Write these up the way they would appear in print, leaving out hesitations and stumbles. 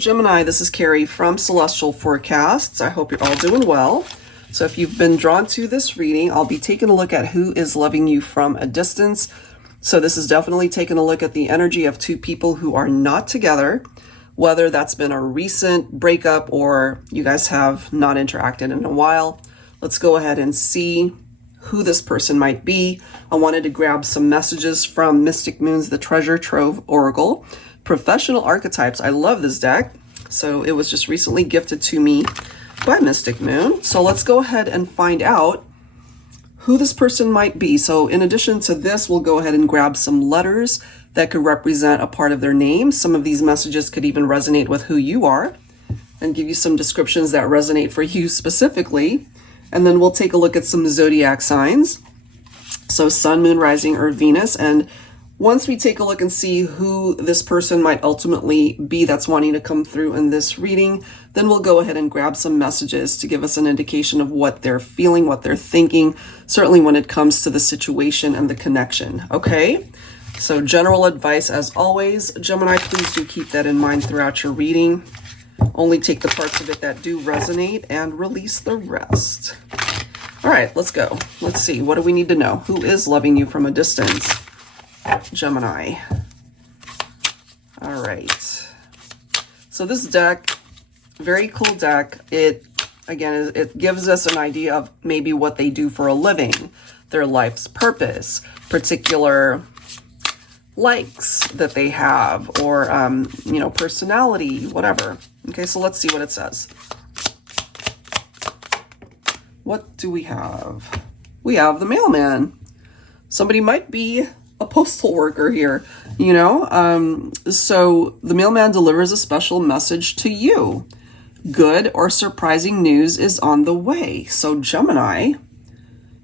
Gemini, this is Carrie from Celestial Forecasts. I hope you're all doing well. So if you've been drawn to this reading, I'll be taking a look at who is loving you from a distance. So this is definitely taking a look at the energy of two people who are not together, whether that's been a recent breakup or you guys have not interacted in a while. Let's go ahead and see who this person might be. I wanted to grab some messages from Mystic Moon's The Treasure Trove Oracle. Professional Archetypes. I love this deck. So it was just recently gifted to me by Mystic Moon. So let's go ahead and find out who this person might be. So in addition to this, we'll go ahead and grab some letters that could represent a part of their name. Some of these messages could even resonate with who you are and give you some descriptions that resonate for you specifically. And then we'll take a look at some zodiac signs. So Sun, Moon, Rising, or Venus. And once we take a look and see who this person might ultimately be that's wanting to come through in this reading, then we'll go ahead and grab some messages to give us an indication of what they're feeling, what they're thinking, certainly when it comes to the situation and the connection, okay? So general advice as always, Gemini, please do keep that in mind throughout your reading. Only take the parts of it that do resonate and release the rest. All right, let's go. Let's see, what do we need to know? Who is loving you from a distance? Gemini. All right. So this deck, very cool deck. It, again, it gives us an idea of maybe what they do for a living, their life's purpose, particular likes that they have, or, you know, personality, whatever. Okay, so let's see what it says. What do we have? We have the mailman. Somebody might be a postal worker here, you know? So the mailman delivers a special message to you. Good or surprising news is on the way. So Gemini,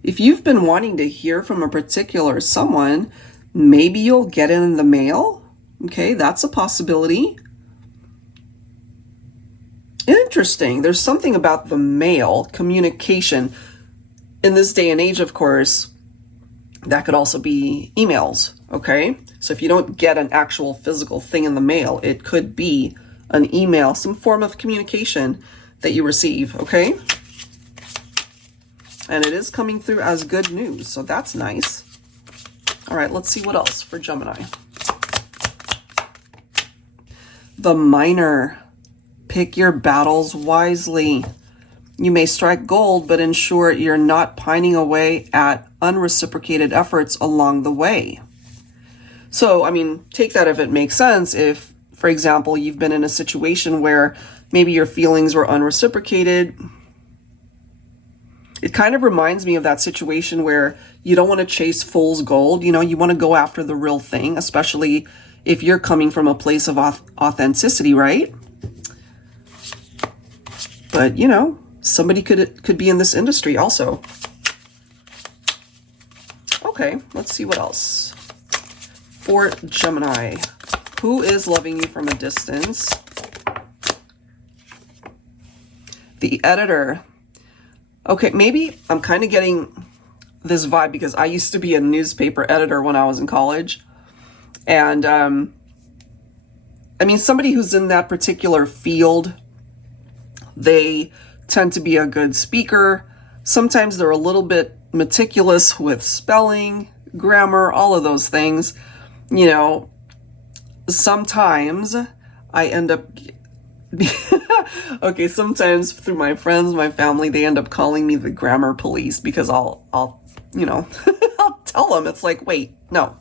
if you've been wanting to hear from a particular someone, maybe you'll get it in the mail. Okay, that's a possibility. Interesting. There's something about the mail, communication. In this day and age, of course, that could also be emails, okay? So if you don't get an actual physical thing in the mail, it could be an email, some form of communication that you receive, okay? And it is coming through as good news, so that's nice. All right, let's see what else for Gemini. The Miner. Pick your battles wisely. You may strike gold, but ensure you're not pining away at unreciprocated efforts along the way. So, I mean, take that if it makes sense. If, for example, you've been in a situation where maybe your feelings were unreciprocated, it kind of reminds me of that situation where you don't want to chase fool's gold. You know, you want to go after the real thing, especially if you're coming from a place of authenticity, right? But, you know, somebody could be in this industry also. Okay, let's see what else. For Gemini, who is loving you from a distance? The Editor. Okay, maybe I'm kind of getting this vibe because I used to be a newspaper editor when I was in college. And, I mean, somebody who's in that particular field, they tend to be a good speaker. Sometimes they're a little bit meticulous with spelling, grammar, all of those things. You know, sometimes I end up... okay, sometimes through my friends, my family, they end up calling me the grammar police because I'll you know, I'll tell them. It's like, wait, no,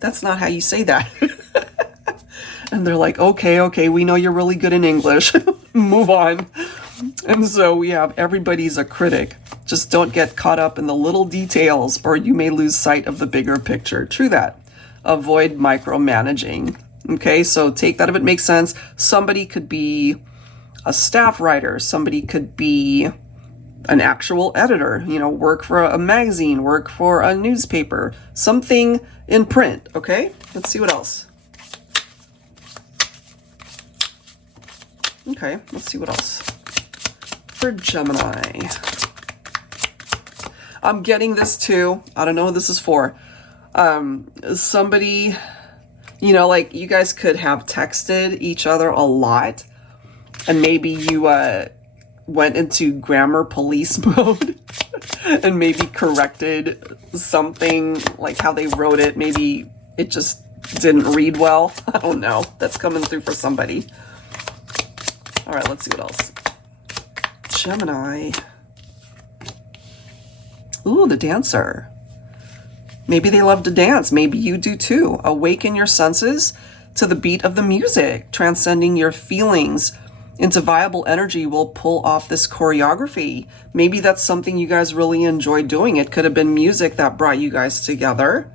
that's not how you say that. And they're like, okay, we know you're really good in English. Move on. And so we have everybody's a critic. Just don't get caught up in the little details or you may lose sight of the bigger picture. True that. Avoid micromanaging. Okay, so take that if it makes sense. Somebody could be a staff writer. Somebody could be an actual editor, you know, work for a magazine, work for a newspaper, something in print. Okay, let's see what else. Okay, let's see what else. For Gemini. I'm getting this too. I don't know what this is for. Somebody, you know, like you guys could have texted each other a lot, and maybe you went into grammar police mode and maybe corrected something like how they wrote it. Maybe it just didn't read well. I don't know. That's coming through for somebody. All right, let's see what else. Gemini. Ooh, the dancer. Maybe they love to dance. Maybe you do too. Awaken your senses to the beat of the music. Transcending your feelings into viable energy will pull off this choreography. Maybe that's something you guys really enjoy doing. It could have been music that brought you guys together.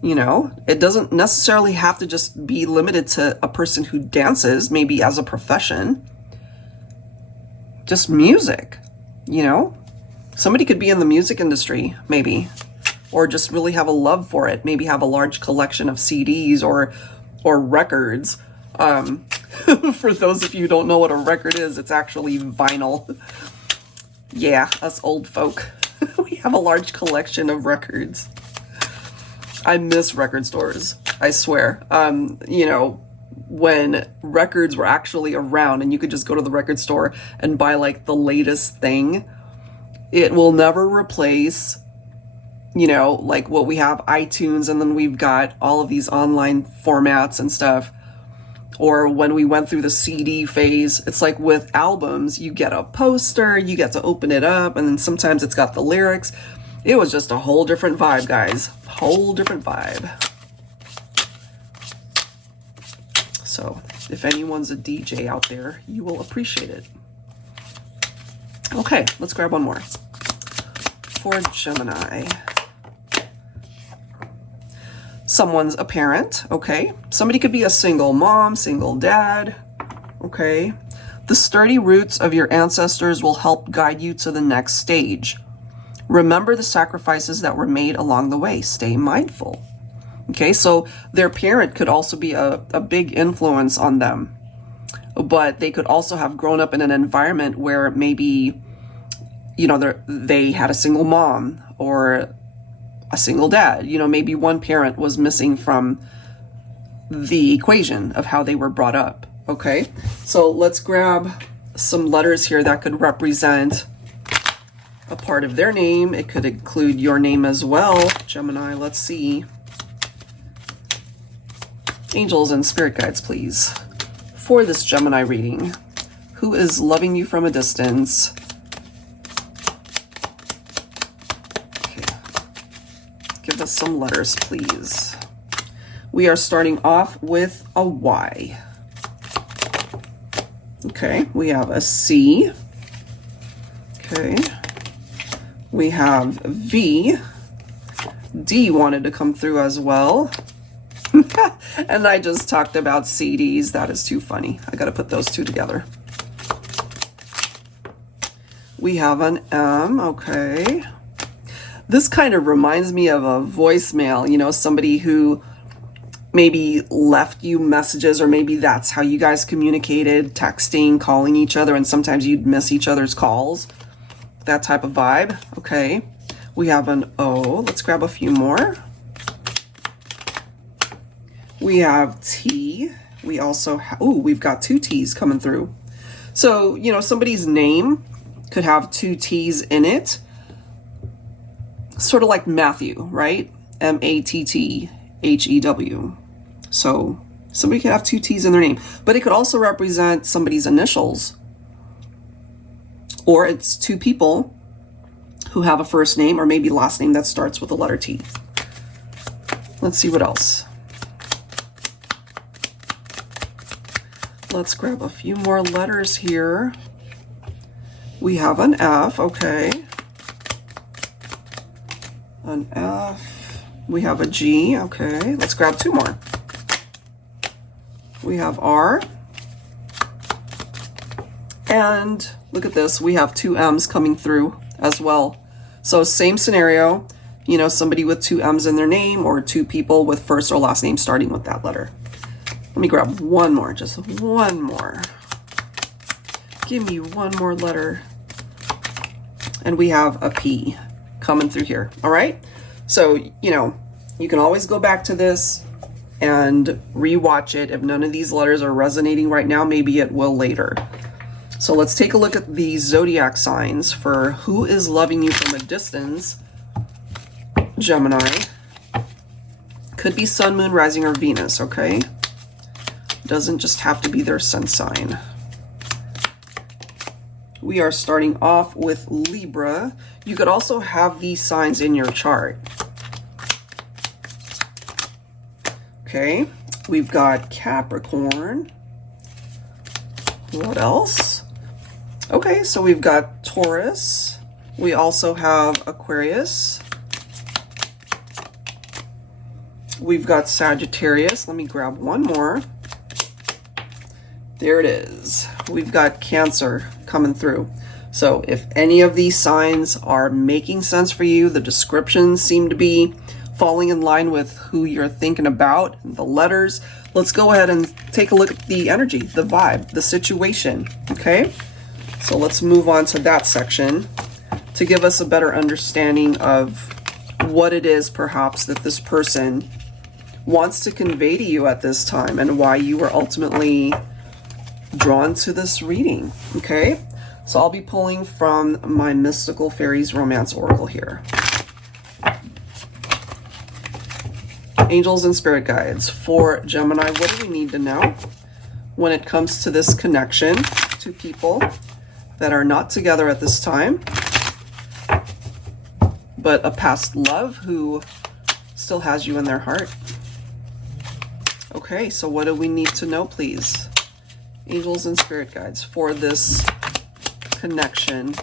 You know, it doesn't necessarily have to just be limited to a person who dances, maybe as a profession. Just music, you know? Somebody could be in the music industry, maybe, or just really have a love for it. Maybe have a large collection of CDs or records. For those of you who don't know what a record is, it's actually vinyl. Yeah, us old folk. We have a large collection of records. I miss record stores, I swear. You know, when records were actually around and you could just go to the record store and buy like the latest thing, it will never replace, you know, like what we have, iTunes, and then we've got all of these online formats and stuff. Or when we went through the CD phase, it's like with albums, you get a poster, you get to open it up, and then sometimes it's got the lyrics. It was just a whole different vibe, guys. Whole different vibe. So if anyone's a DJ out there, you will appreciate it. Okay, let's grab one more. For Gemini. Someone's a parent, okay? Somebody could be a single mom, single dad, okay? The sturdy roots of your ancestors will help guide you to the next stage. Remember the sacrifices that were made along the way. Stay mindful. Okay, so their parent could also be a big influence on them. But they could also have grown up in an environment where maybe, you know, they had a single mom or a single dad. You know, maybe one parent was missing from the equation of how they were brought up. Okay, so let's grab some letters here that could represent a part of their name. It could include your name as well, Gemini. Let's see. Angels and spirit guides, please, for this Gemini reading. Who is loving you from a distance? Okay. Give us some letters, please. We are starting off with a Y. Okay, we have a C. Okay. We have V. D wanted to come through as well. And I just talked about CDs. That is too funny. I got to put those two together. We have an M. Okay. This kind of reminds me of a voicemail, you know, somebody who maybe left you messages, or maybe that's how you guys communicated, texting, calling each other, and sometimes you'd miss each other's calls. That type of vibe. Okay. We have an O. Let's grab a few more. We have T. We also have, ooh, we've got two T's coming through. So, you know, somebody's name could have two T's in it. Sort of like Matthew, right? M-A-T-T-H-E-W. So somebody could have two T's in their name, but it could also represent somebody's initials. Or it's two people who have a first name or maybe last name that starts with the letter T. Let's see what else. Let's grab a few more letters here. We have an F, okay. An F. We have a G, okay. Let's grab two more. We have R. And look at this, we have two M's coming through as well. So same scenario, you know, somebody with two M's in their name, or two people with first or last name starting with that letter. Let me grab one more, just one more. Give me one more letter. And we have a P coming through here, all right? So, you know, you can always go back to this and rewatch it. If none of these letters are resonating right now, maybe it will later. So let's take a look at the zodiac signs for who is loving you from a distance. Gemini. Could be sun, moon, rising, or Venus, okay? Doesn't just have to be their sun sign. We are starting off with Libra. You could also have these signs in your chart. Okay, we've got Capricorn. What else? Okay, so we've got Taurus. We also have Aquarius. We've got Sagittarius. Let me grab one more. There it is. We've got Cancer coming through. So if any of these signs are making sense for you, the descriptions seem to be falling in line with who you're thinking about, the letters, let's go ahead and take a look at the energy, the vibe, the situation, okay? So let's move on to that section to give us a better understanding of what it is perhaps that this person wants to convey to you at this time and why you were ultimately drawn to this reading, okay? So I'll be pulling from my Mystical Fairies Romance Oracle here. Angels and Spirit Guides for Gemini, what do we need to know when it comes to this connection to people that are not together at this time, but a past love who still has you in their heart? Okay, so what do we need to know, please? Angels and Spirit Guides for this connection.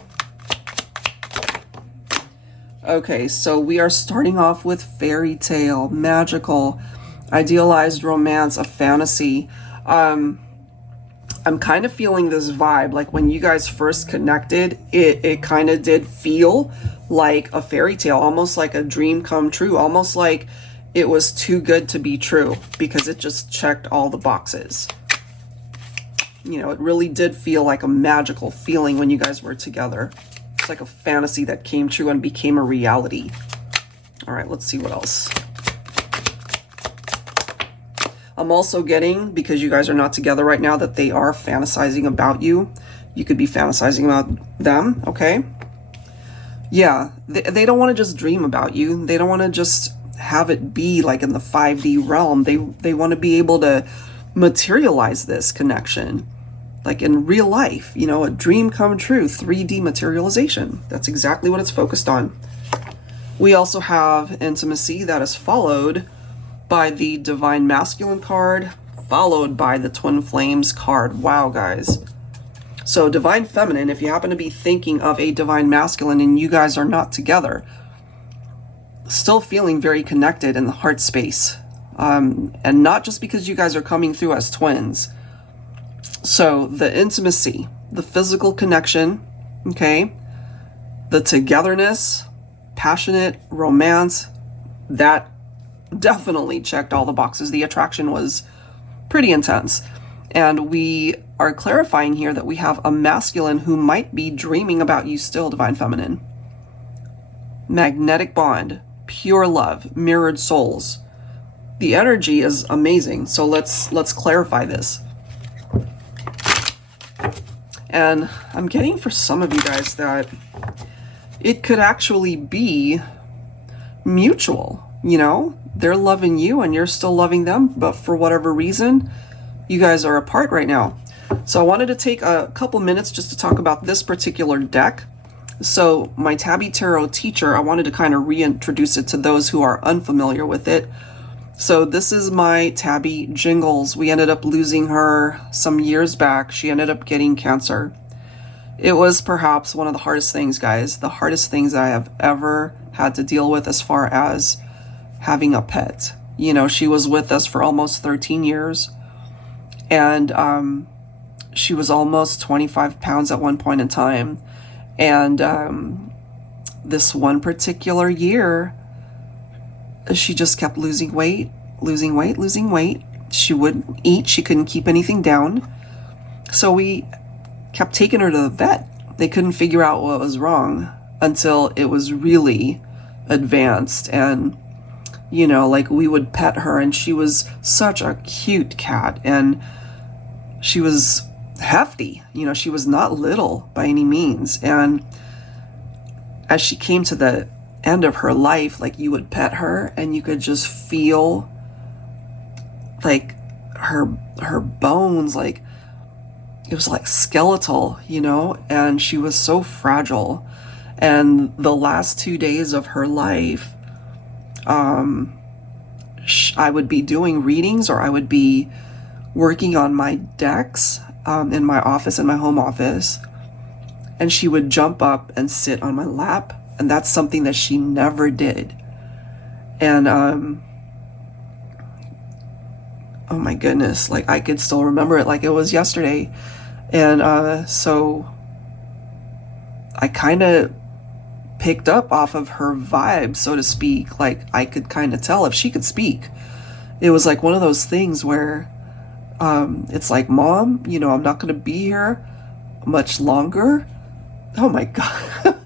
Okay, so we are starting off with fairy tale, magical, idealized romance, a fantasy. I'm kind of feeling this vibe, like when you guys first connected, it kind of did feel like a fairy tale, almost like a dream come true, almost like it was too good to be true because it just checked all the boxes. You know, it really did feel like a magical feeling when you guys were together. It's like a fantasy that came true and became a reality. All right, let's see what else. I'm also getting, because you guys are not together right now, that they are fantasizing about you. You could be fantasizing about them, okay? Yeah, they don't want to just dream about you. They don't want to just have it be like in the 5D realm. They want to be able to materialize this connection. Like in real life, you know, a dream come true, 3D materialization. That's exactly what it's focused on. We also have intimacy that is followed by the Divine Masculine card, followed by the Twin Flames card. Wow, guys. So Divine Feminine, if you happen to be thinking of a Divine Masculine and you guys are not together, still feeling very connected in the heart space. And not just because you guys are coming through as twins. So the intimacy, the physical connection, okay, the togetherness, passionate romance, that definitely checked all the boxes. The attraction was pretty intense. And we are clarifying here that we have a masculine who might be dreaming about you still, Divine Feminine. Magnetic bond, pure love, mirrored souls. The energy is amazing. So let's clarify this. And I'm getting for some of you guys that it could actually be mutual, you know? They're loving you and you're still loving them, but for whatever reason, you guys are apart right now. So I wanted to take a couple minutes just to talk about this particular deck. So my Tabby Tarot teacher, I wanted to kind of reintroduce it to those who are unfamiliar with it. So this is my Tabby Jingles. We ended up losing her some years back. She ended up getting cancer. It was perhaps one of the hardest things, guys. The hardest things I have ever had to deal with as far as having a pet. You know, she was with us for almost 13 years. And she was almost 25 pounds at one point in time. And this one particular year, she just kept losing weight. She wouldn't eat. She couldn't keep anything down. So we kept taking her to the vet. They couldn't figure out what was wrong until it was really advanced. And You know, like we would pet her, and she was such a cute cat, and she was hefty. You know, she was not little by any means. And as she came to the end of her life, like you would pet her and you could just feel like her bones, like it was like skeletal, you know, and she was so fragile. And the last 2 days of her life, I would be doing readings, or I would be working on my decks in my office, in my home office, and she would jump up and sit on my lap, and that's something that she never did. And oh my goodness, like I could still remember it like it was yesterday. And so I kind of picked up off of her vibe, so to speak. Like I could kind of tell if she could speak. It was like one of those things where it's like, Mom, you know, I'm not going to be here much longer. Oh my God.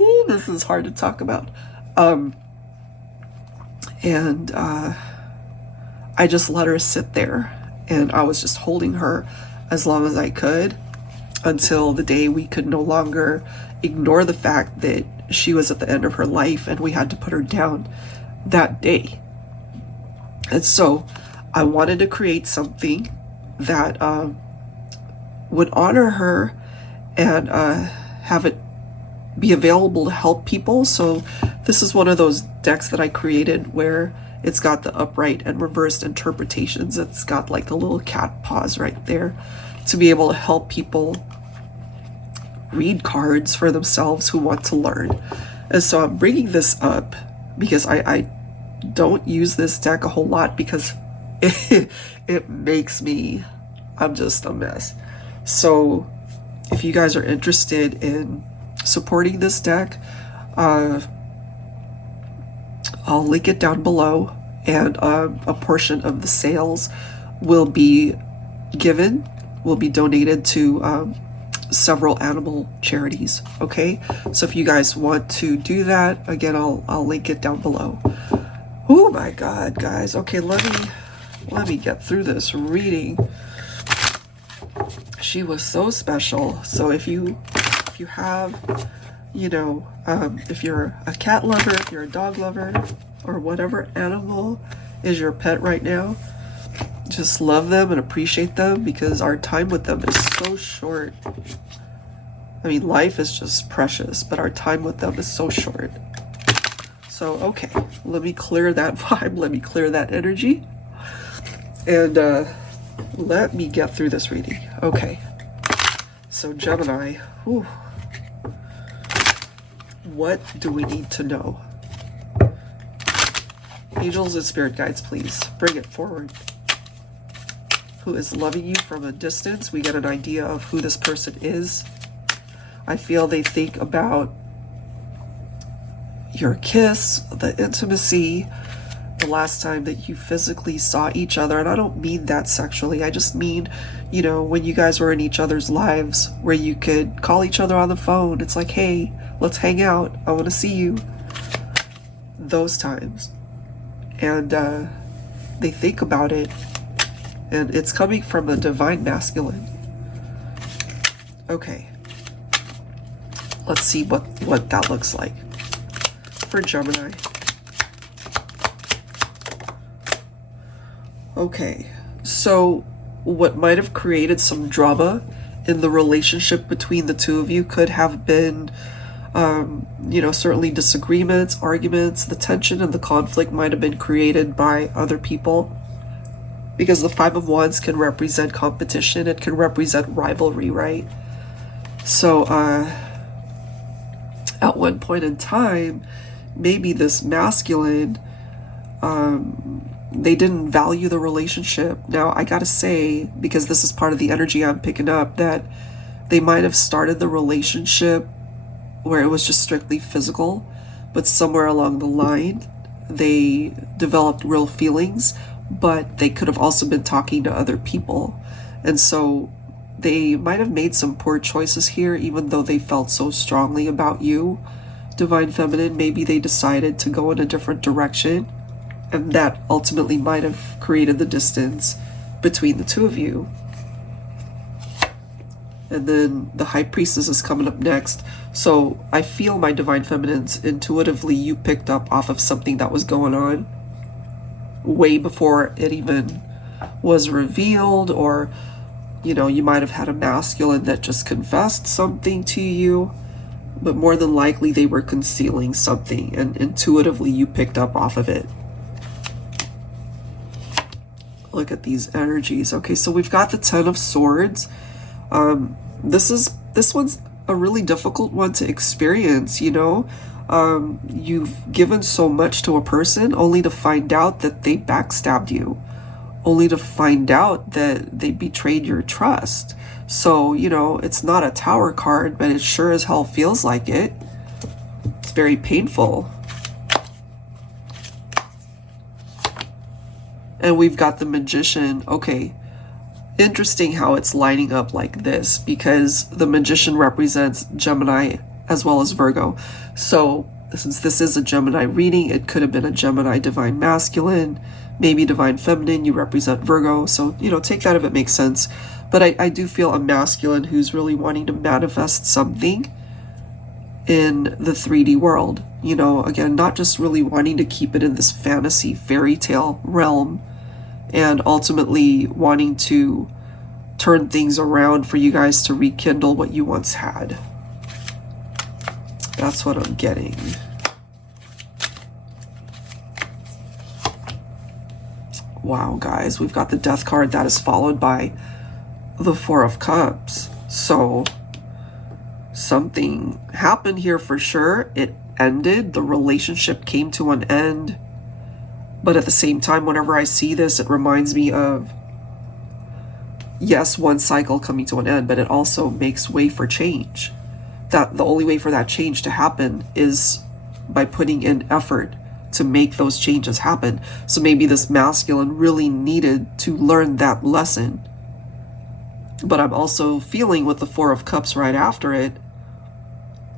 Ooh, this is hard to talk about. And I just let her sit there, and I was just holding her as long as I could until the day we could no longer ignore the fact that she was at the end of her life and we had to put her down that day. And so I wanted to create something that would honor her and have it be available to help people. So this is one of those decks that I created where it's got the upright and reversed interpretations. It's got like the little cat paws right there to be able to help people read cards for themselves who want to learn. And so I'm bringing this up because I don't use this deck a whole lot because it makes me, I'm just a mess. So if you guys are interested in supporting this deck, I'll link it down below, and a portion of the sales will be donated to several animal charities. Okay, so if you guys want to do that, again, I'll link it down below. Oh my God, guys. Okay, let me get through this reading. She was so special. So if you have, you know, if you're a cat lover, if you're a dog lover, or whatever animal is your pet right now, just love them and appreciate them, because our time with them is so short. I mean, life is just precious, but our time with them is so short. So, okay, let me clear that vibe, let me clear that energy, and let me get through this reading. Okay, so Gemini, whew. What do we need to know? Angels and spirit guides, please bring it forward. Who is loving you from a distance? We get an idea of who this person is. I feel they think about your kiss, the intimacy, the last time that you physically saw each other. And I don't mean that sexually. I just mean, you know, when you guys were in each other's lives, where you could call each other on the phone. It's like, hey, let's hang out. I want to see you. Those times. And they think about it. And it's coming from a divine masculine. Okay. Let's see what that looks like for Gemini. Okay, so what might have created some drama in the relationship between the two of you could have been, you know, certainly disagreements, arguments. The tension and the conflict might have been created by other people, because the Five of Wands can represent competition. It can represent rivalry, right? So, at one point in time, maybe this masculine, they didn't value the relationship. Now, I gotta say, because this is part of the energy I'm picking up, that they might have started the relationship where it was just strictly physical, but somewhere along the line, they developed real feelings, but they could have also been talking to other people. And so they might have made some poor choices here, even though they felt so strongly about you, Divine Feminine. Maybe they decided to go in a different direction. And that ultimately might have created the distance between the two of you. And then the High Priestess is coming up next. So I feel, my Divine Feminines, intuitively you picked up off of something that was going on way before it even was revealed, or, you know, you might have had a masculine that just confessed something to you, but more than likely they were concealing something, and intuitively you picked up off of it. Look at these energies. Okay, so we've got the Ten of Swords. This one's a really difficult one to experience, you know. You've given so much to a person only to find out that they backstabbed you, only to find out that they betrayed your trust. So, you know, it's not a Tower card, but it sure as hell feels like it. It's very painful. And we've got the Magician. Okay, interesting how it's lining up like this, because the Magician represents Gemini as well as Virgo. So since this is a Gemini reading, it could have been a Gemini Divine Masculine, maybe Divine Feminine, you represent Virgo. So, you know, take that if it makes sense. But I do feel a masculine who's really wanting to manifest something in the 3D world. You know, again, not just really wanting to keep it in this fantasy fairy tale realm, and ultimately wanting to turn things around for you guys to rekindle what you once had. That's what I'm getting. Wow, guys, we've got the Death card that is followed by the Four of Cups. So something happened here for sure. It ended. The relationship came to an end. But at the same time, whenever I see this, it reminds me of, yes, one cycle coming to an end, but it also makes way for change. That the only way for that change to happen is by putting in effort to make those changes happen. So maybe this masculine really needed to learn that lesson. But I'm also feeling with the Four of Cups right after it,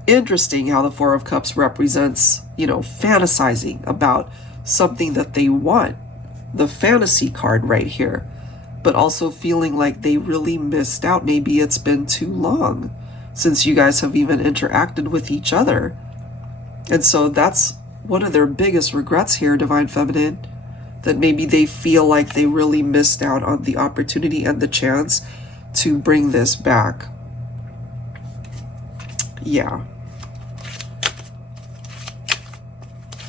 interesting how the Four of Cups represents, you know, fantasizing about something that they want, the fantasy card right here, but also feeling like they really missed out. Maybe it's been too long since you guys have even interacted with each other. And so that's one of their biggest regrets here, Divine Feminine, that maybe they feel like they really missed out on the opportunity and the chance to bring this back. Yeah.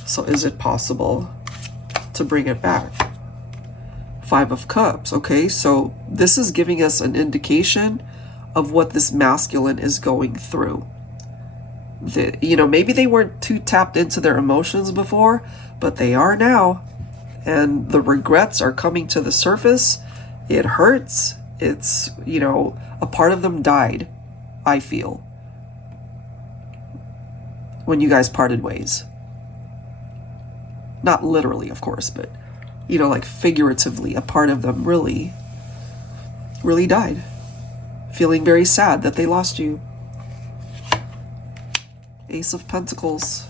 So is it possible to bring it back? Five of Cups. Okay, so this is giving us an indication of what this masculine is going through. You know, maybe they weren't too tapped into their emotions before, but they are now. And the regrets are coming to the surface. It hurts. It's, you know, a part of them died, I feel, when you guys parted ways. Not literally, of course, but, you know, like figuratively, a part of them really, really died. Feeling very sad that they lost you. Ace of Pentacles.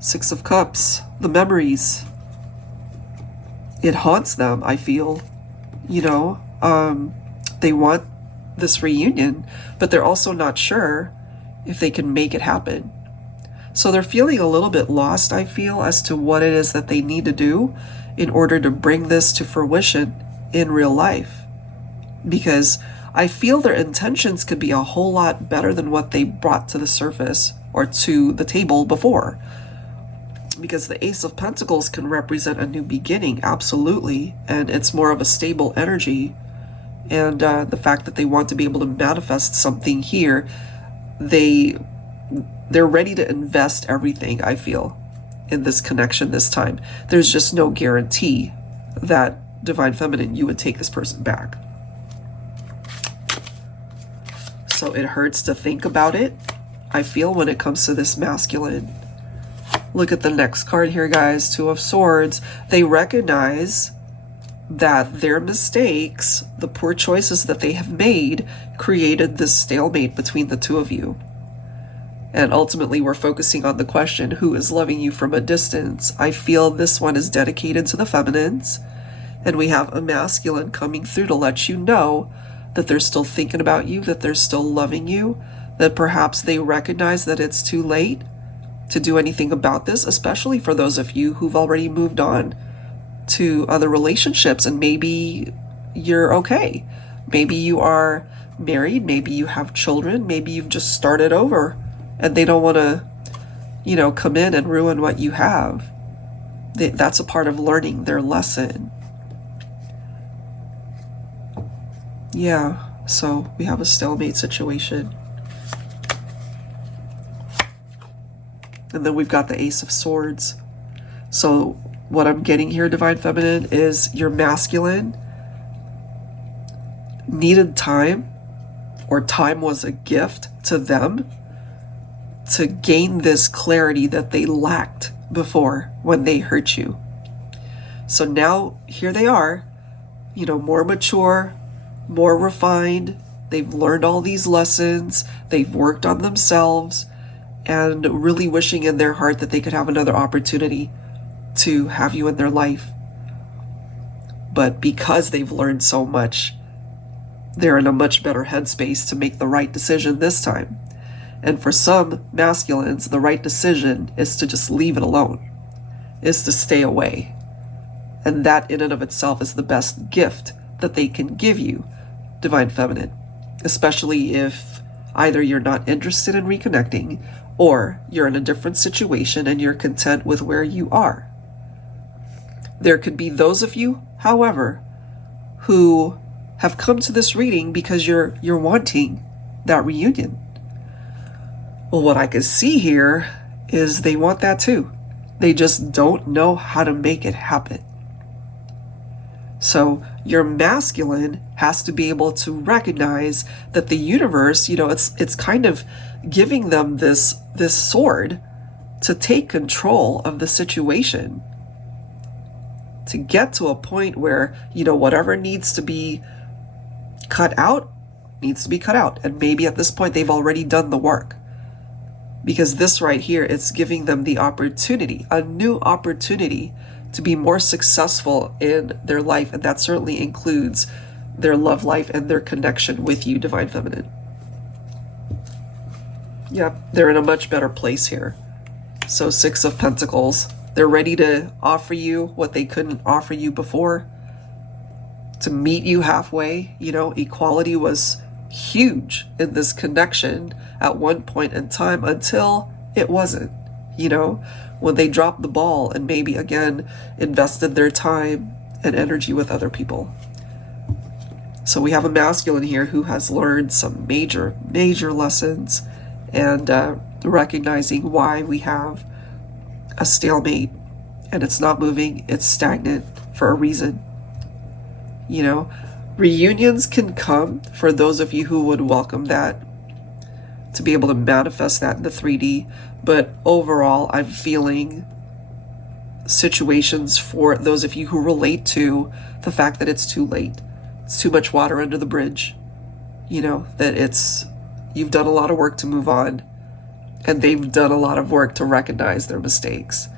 Six of Cups. The memories. It haunts them, I feel. You know, they want this reunion, but they're also not sure if they can make it happen. So they're feeling a little bit lost, I feel, as to what it is that they need to do in order to bring this to fruition in real life. Because I feel their intentions could be a whole lot better than what they brought to the surface or to the table before. Because the Ace of Pentacles can represent a new beginning, absolutely, and it's more of a stable energy. And the fact that they want to be able to manifest something here, they're ready to invest everything, I feel, in this connection this time. There's just no guarantee that, Divine Feminine, you would take this person back. So it hurts to think about it, I feel, when it comes to this masculine. Look at the next card here, guys. Two of Swords. They recognize that their mistakes, the poor choices that they have made, created this stalemate between the two of you. And ultimately, we're focusing on the question, who is loving you from a distance? I feel this one is dedicated to the feminines. And we have a masculine coming through to let you know that they're still thinking about you, that they're still loving you, that perhaps they recognize that it's too late to do anything about this, especially for those of you who've already moved on to other relationships, and maybe you're okay. Maybe you are married, maybe you have children, maybe you've just started over and they don't want to, come in and ruin what you have. That's a part of learning their lesson. Yeah, so we have a stalemate situation. And then we've got the Ace of Swords. So what I'm getting here, Divine Feminine, is your masculine needed time, or time was a gift to them to gain this clarity that they lacked before when they hurt you. So now here they are, more mature, more refined. They've learned all these lessons. They've worked on themselves, and really wishing in their heart that they could have another opportunity to have you in their life. But because they've learned so much, they're in a much better headspace to make the right decision this time. And for some masculines, the right decision is to just leave it alone, is to stay away. And that in and of itself is the best gift that they can give you, Divine Feminine, especially if either you're not interested in reconnecting or you're in a different situation and you're content with where you are. There could be those of you, however, who have come to this reading because you're wanting that reunion. Well, what I can see here is they want that too. They just don't know how to make it happen. So your masculine has to be able to recognize that the universe, it's kind of giving them this sword to take control of the situation, to get to a point where, whatever needs to be cut out needs to be cut out. And maybe at this point they've already done the work. Because this right here, it's giving them the opportunity, a new opportunity to be more successful in their life. And that certainly includes their love life and their connection with you, Divine Feminine. Yeah, they're in a much better place here. So 6 of Pentacles, they're ready to offer you what they couldn't offer you before, to meet you halfway. Equality was huge in this connection at one point in time until it wasn't, when they dropped the ball and maybe again invested their time and energy with other people. So we have a masculine here who has learned some major lessons, and recognizing why we have a stalemate and it's not moving, it's stagnant for a reason. Reunions can come for those of you who would welcome that, to be able to manifest that in the 3D. But overall, I'm feeling situations for those of you who relate to the fact that it's too late. It's too much water under the bridge. That you've done a lot of work to move on, and they've done a lot of work to recognize their mistakes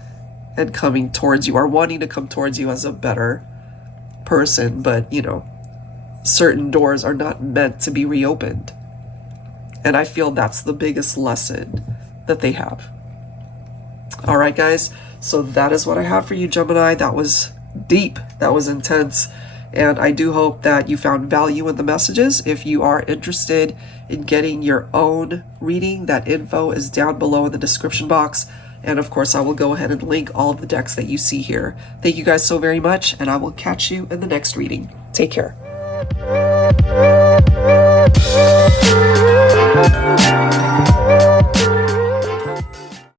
and coming towards you, or wanting to come towards you as a better person. But, certain doors are not meant to be reopened. And I feel that's the biggest lesson that they have. All right, guys. So that is what I have for you, Gemini. That was deep. That was intense. And I do hope that you found value in the messages. If you are interested in getting your own reading, that info is down below in the description box. And of course, I will go ahead and link all of the decks that you see here. Thank you guys so very much, and I will catch you in the next reading. Take care.